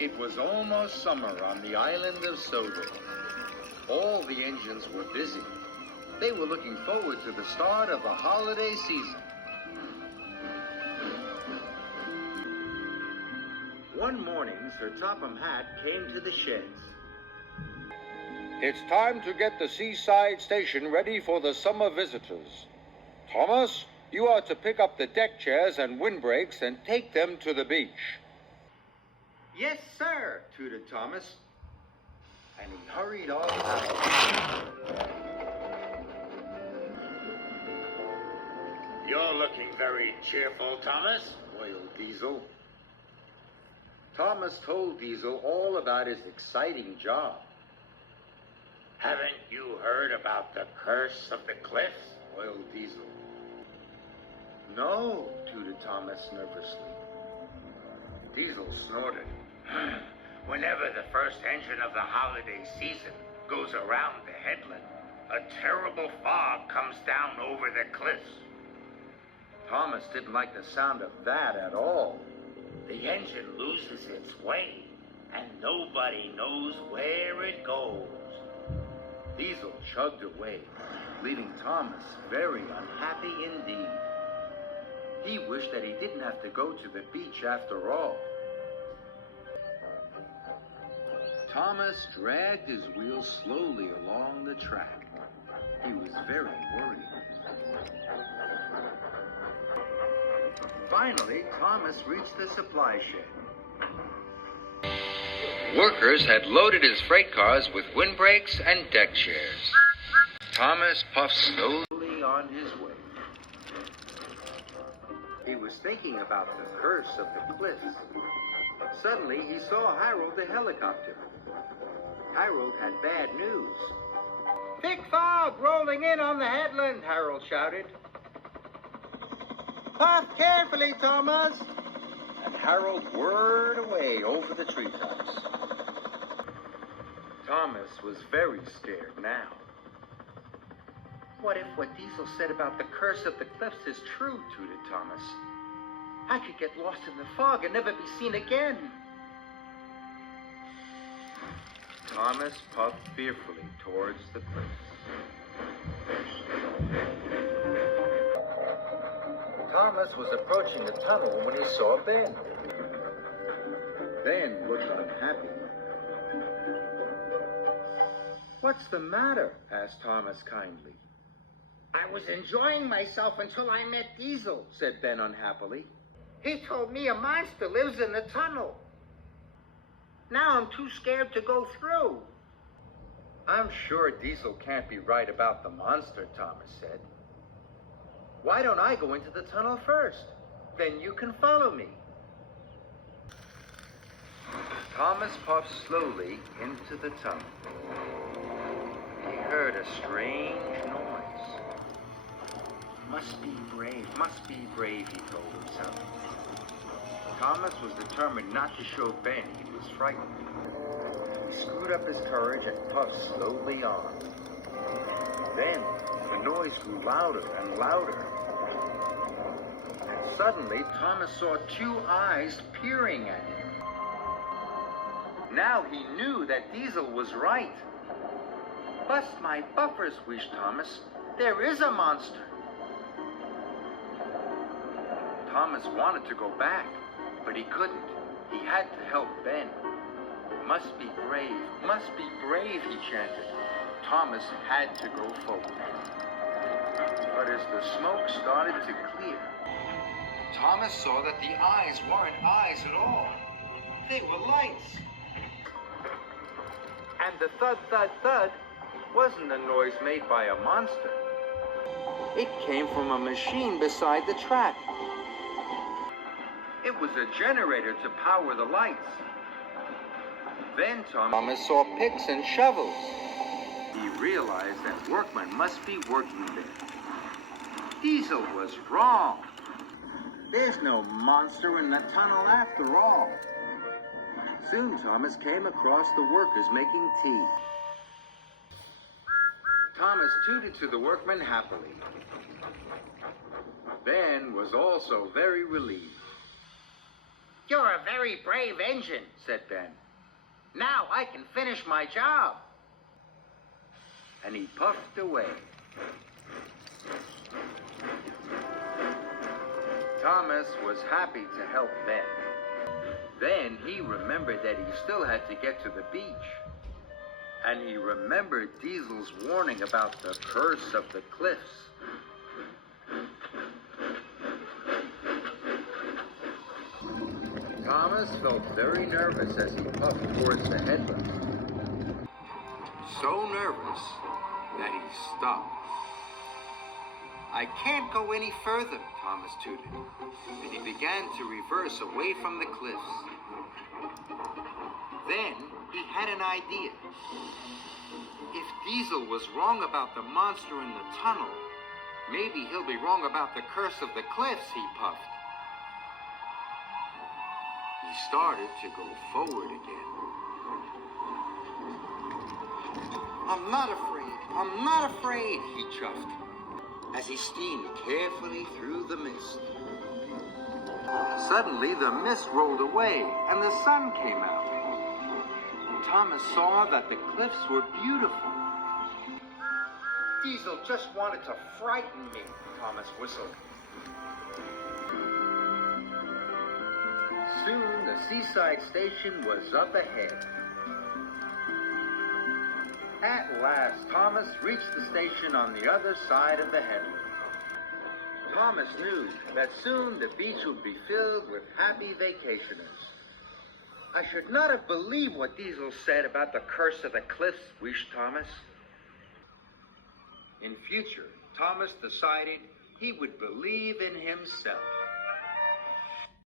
It was almost summer on the island of Sodo. All the engines were busy. They were looking forward to the start of the holiday season. One morning, Sir Topham Hatt came to the sheds. It's time to get the seaside station ready for the summer visitors. Thomas, you are to pick up the deck chairs and windbreaks and take them to the beach. Yes, sir, tooted Thomas. And he hurried off out. You're looking very cheerful, Thomas, wailed Diesel. Thomas told Diesel all about his exciting job. Haven't you heard about the curse of the cliffs? Wailed Diesel. No, tooted Thomas nervously. Diesel snorted. Whenever the first engine of the holiday season goes around the headland, a terrible fog comes down over the cliffs. Thomas didn't like the sound of that at all. The engine loses its way, and nobody knows where it goes. Diesel chugged away, leaving Thomas very unhappy indeed. He wished that he didn't have to go to the beach after all. Thomas dragged his wheels slowly along the track. He was very worried. Finally, Thomas reached the supply shed. Workers had loaded his freight cars with windbreaks and deck chairs. Thomas puffed slowly on his way. He was thinking about the curse of the cliffs. Suddenly, he saw Harold the helicopter. Harold had bad news. Thick fog rolling in on the headland, Harold shouted. Puff carefully, Thomas. And Harold whirred away over the treetops. Thomas was very scared now. What if what Diesel said about the curse of the cliffs is true, tooted Thomas? I could get lost in the fog and never be seen again. Thomas puffed fearfully towards the cliffs. Thomas was approaching the tunnel when he saw Ben. Ben looked unhappy. What's the matter? Asked Thomas kindly. I was enjoying myself until I met Diesel, Said Ben unhappily. He told me a monster lives in the tunnel. Now I'm too scared to go through. I'm sure Diesel can't be right about the monster, Thomas said. Why don't I go into the tunnel first? Then you can follow me. Thomas puffed slowly into the tunnel. He heard a strange noise. Must be brave, he told himself. Thomas was determined not to show Ben he was frightened. He screwed up his courage and puffed slowly on. Then the noise grew louder and louder. And suddenly Thomas saw two eyes peering at him. Now he knew that Diesel was right. Bust my buffers, wished Thomas. There is a monster. Thomas wanted to go back, but he couldn't. He had to help Ben. Must be brave, he chanted. Thomas had to go forward. But as the smoke started to clear, Thomas saw that the eyes weren't eyes at all. They were lights. And the thud, thud, thud wasn't a noise made by a monster. It came from a machine beside the track. It was a generator to power the lights. Then Thomas saw picks and shovels. He realized that workmen must be working there. Diesel was wrong. There's no monster in the tunnel after all. Soon Thomas came across the workers making tea. Thomas tooted to the workmen happily. Ben was also very relieved. You're a very brave engine, said Ben. Now I can finish my job. And he puffed away. Thomas was happy to help Ben. Then he remembered that he still had to get to the beach. And he remembered Diesel's warning about the curse of the cliffs. Thomas felt very nervous as he puffed towards the headland. So nervous that he stopped. I can't go any further, Thomas tooted, and he began to reverse away from the cliffs. Then he had an idea. If Diesel was wrong about the monster in the tunnel, maybe he'll be wrong about the curse of the cliffs, he puffed. He started to go forward again. I'm not afraid, he chuffed, as he steamed carefully through the mist. Suddenly, the mist rolled away, and the sun came out. Thomas saw that the cliffs were beautiful. Diesel just wanted to frighten me, Thomas whistled. Soon, the seaside station was up ahead. At last, Thomas reached the station on the other side of the headland. Thomas knew that soon the beach would be filled with happy vacationers. I should not have believed what Diesel said about the curse of the cliffs, wished Thomas. In future, Thomas decided he would believe in himself.